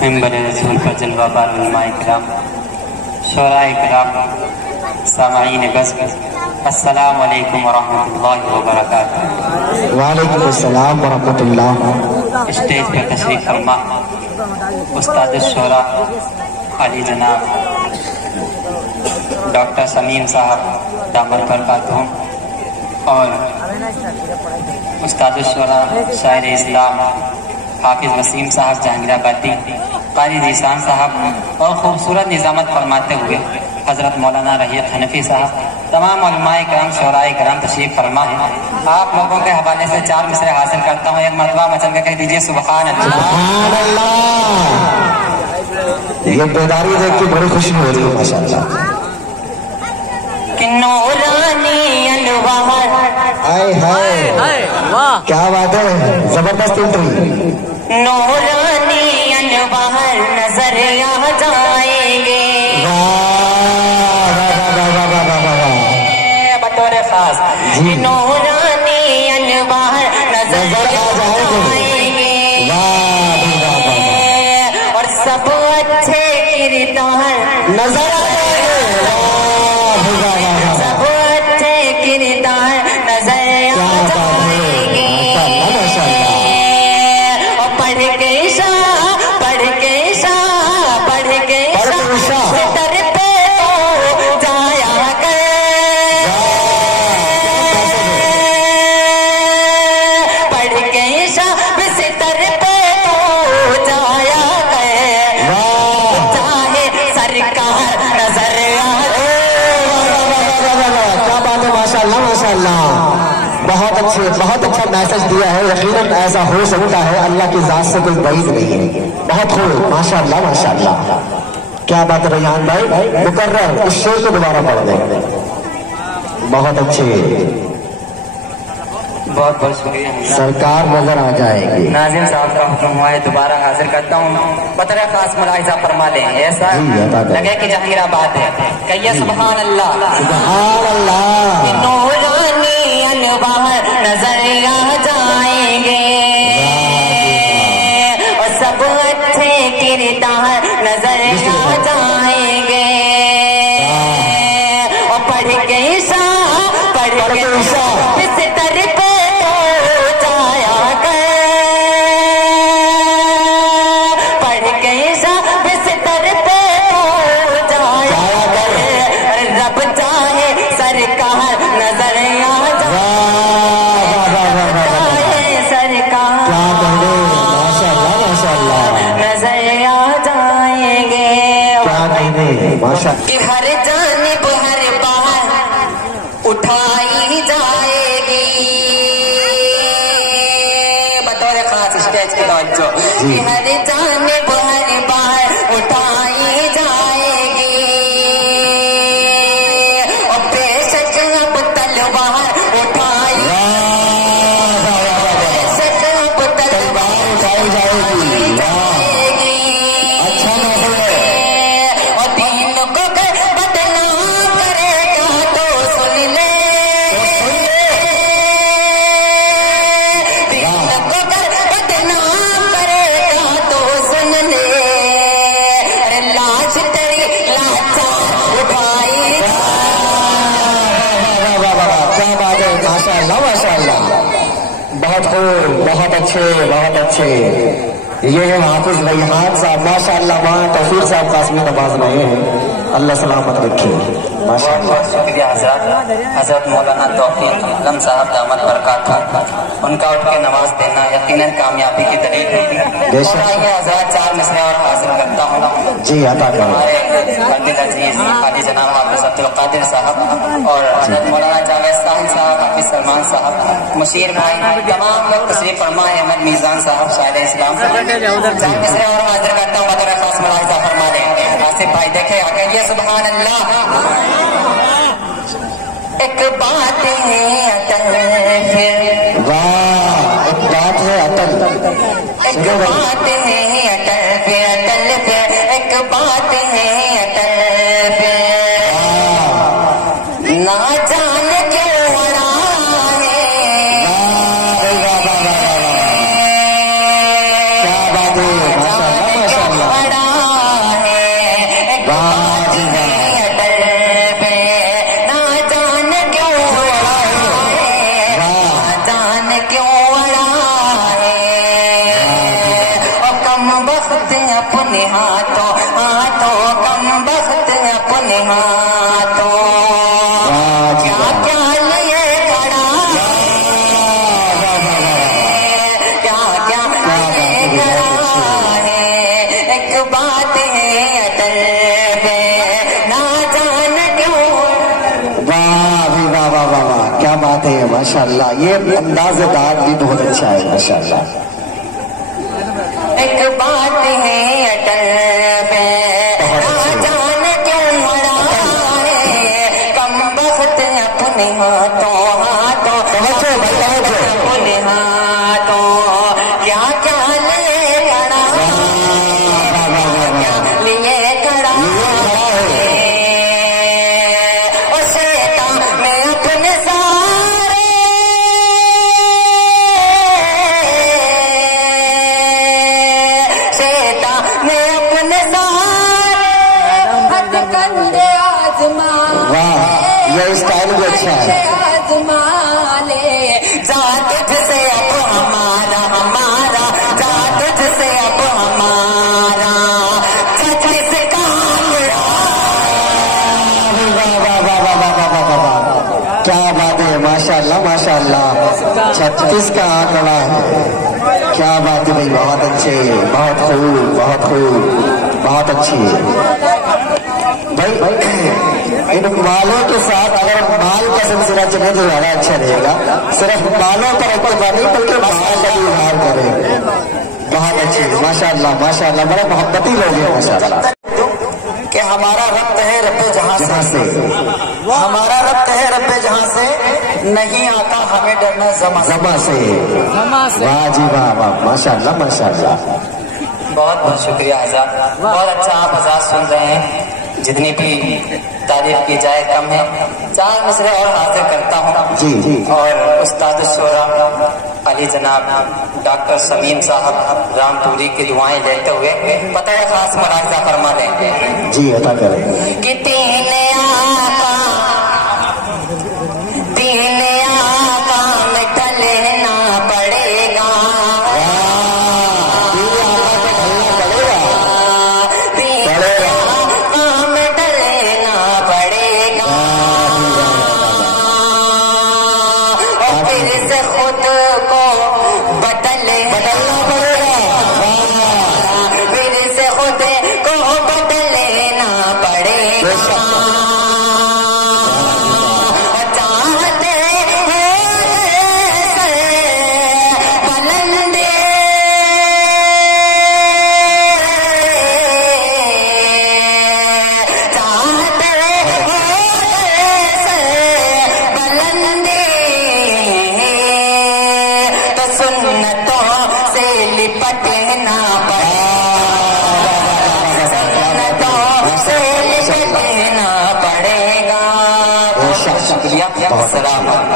منبر رسول پر جلوہ بار علماء کرام، شعراء کرام، سامعین غزب، السلام علیکم ورحمۃ اللہ وبرکاتہ۔ وعلیکم السلام ورحمۃ اللہ۔ اسٹیج پر تشریف فرما استاد الشعراء علی جناب ڈاکٹر سمیم صاحب دامت برکاتہم، اور استاد الشعراء شاعر اسلام حافظ وسیم صاحب جہانگیر آبادی، قاری ذیشان صاحب، اور خوبصورت نظامت فرماتے ہوئے حضرت مولانا رحیت حنفی صاحب، تمام علماء کرام، شعراء کرام تشریف فرما ہے۔ آپ لوگوں کے حوالے سے 4 مصرے حاصل کرتا ہوں، ایک مرتبہ مچل کے کہہ دیجئے سبحان اللہ۔ سبحان اللہ۔ یہ بیداری دیکھ کے بڑی خوشی ہو رہی ہے ماشاءاللہ۔ نورانی انوار، آئے ہائے کیا بات ہے، زبردست انٹری۔ نورانی انوار نظر آ جائیں گے بطور خاص، نورانی انوار نظر آ جائیں گے، اور سب اچھے کردار نظر آ جائیں گے، سب اچھے کردار نظر آ جائیں گے، اور پڑھ کے شاہ ستر پہ تو جایا کر، پڑھ کے شاہ ستر پہ تو جایا کر، چاہے سرکار نظر آ جائے۔ کیا بات ہے، ماشاءاللہ ماشاءاللہ، بہت اچھے، بہت اچھا میسج دیا ہے۔ یقیناً ایسا ہو سکتا ہے، اللہ کی ذات سے کوئی بعید نہیں ہے۔ بہت خوب، ماشاءاللہ ماشاءاللہ، کیا بات ہے ریحان بھائی، مقرر اس شعر کو دوبارہ پڑھ دیں۔ بہت اچھے، بہت بہت شکریہ، سرکار نظر آ جائے گی۔ ناظم صاحب کا حکم ہوا ہے، دوبارہ حاضر کرتا ہوں، بطور خاص ملاحظہ فرما لیں، ایسا لگے کہ جہانگیر آباد ہے، کہیے سبحان اللہ۔ سبحان اللہ۔ نورانی انوار نظر آ جائیں گے، اور سب اچھے کردار نظر آ جائیں گے، اور پڑھ کے شاہ بستر پہ تو جایا کر، پڑھ کے شاہ بستر پہ تو جایا کر، رب چاہے سرکار نظر آ جائے، سرکار نظر آ جائیں گے، کہ ہر جانب ہر بار اٹھائی جائے گی، بطور خاص اسٹیج کی توجہ، کہ ہر جانب ہر بار اٹھائی جائے گی، اور بے شک اب تلوار اٹھائی جائے گی، اور دین کو بدنام کرے گا تو سن لے، دین کو بدنام کرے گا تو سن لے، ارے لاش تیری لاچار اٹھائی کیا بات ہے، ماشاءاللہ ماشاءاللہ، بہت خوب، بہت اچھے بہت اچھے۔ یہ ہے حافظ ریحان صاحب، ماشاءاللہ، وہاں توفیق صاحب قاسمی نواز رہے ہیں، اللہ سلامت رکھے ماشاءاللہ۔ بہت شکریہ حضرت مولانا توفیق علم صاحب دامت برکاتہ، ان کا اٹھ کے نواز دینا یقیناً کامیابی کی دلیل ہوتی ہے۔ آئیے حضرات 4 مصرے اور حاصل کرتا ہوں۔ جی عطا کریں۔ ہمارے قابل عزیز عالی جناب حافظ عبدالقادر صاحب، اور حضرت مولانا جاوید صاحب، حافظ سلمان صاحب، مشیر بھائی، تمام لوگ تشریف فرما ہے، احمد میزان صاحب شاعر اسلام، 4 مصرے اور حاضر کرتا ہوں، بطور خاص ملاحظہ فرما لیں۔ آصف بھائی دیکھیں، کہیے سبحان اللہ۔ ایک بات ہے اٹل پھر، ایک بات ہے اٹل، ایک بات ہے اٹل پھر، اٹل پھر، ایک بات ہے اٹل پھر، نہ جانے کیوں اڑا ہے، کیا بات ہے، بات ہے ماشاءاللہ. یہ انداز داد بھی بہت اچھا ہے ماشاءاللہ. ایک بات ہے اٹل پہ جان کیوں مڑائے کم بخت اپنے ہاتھوں اپنے ہاتھوں کیا کیا لیے کڑا اسے میں اپنے سارے شیطان میں اپنے سارے ہتھ کنڈے آزما واہ یہ اسٹائل بھی اچھا ہے. آزما لے جا تجھ سے اب ہمارا جا تجھ سے اب ہمارا چھتیس کانگڑا. کیا بات ہے ماشاءاللہ ماشاءاللہ. 36 کا آنکڑا ہے. کیا بات ہے بھائی. بہت اچھے بہت خوب بہت خوب بہت اچھی. بھائی ان مالوں کے ساتھ اگر مال کا سلسلہ چلے تو زیادہ اچھا رہے گا. صرف مالوں پر اکتفا نہیں بلکہ مال کا بھی اظہار کرے. بہت اچھی ماشاءاللہ ماشاءاللہ. بڑے محبتی لوگ ہیں ماشاءاللہ. کہ ہمارا ربط ہے رب جہاں سے ہمارا ربط ہے رب جہاں سے نہیں آتا ہمیں ڈرنا زما سے. واہ جی واہ واہ ماشاءاللہ ماشاءاللہ. بہت بہت شکریہ حضرات. بہت اچھا آپ حضرات سن رہے ہیں. جتنی بھی تعریف کی جائے کم ہے. 4 مصرے اور حاضر کرتا ہوں. جی جی. اور استاد الشورا علی جناب ڈاکٹر سمیم صاحب رام پوری کی دعائیں لیتے ہوئے پتہ ہے خاص ملاحظہ فرما دیں گے. جی عطا کریں. کہ تین آقا میں ڈلنا پڑے گا. شکریہ. السلام علیکم.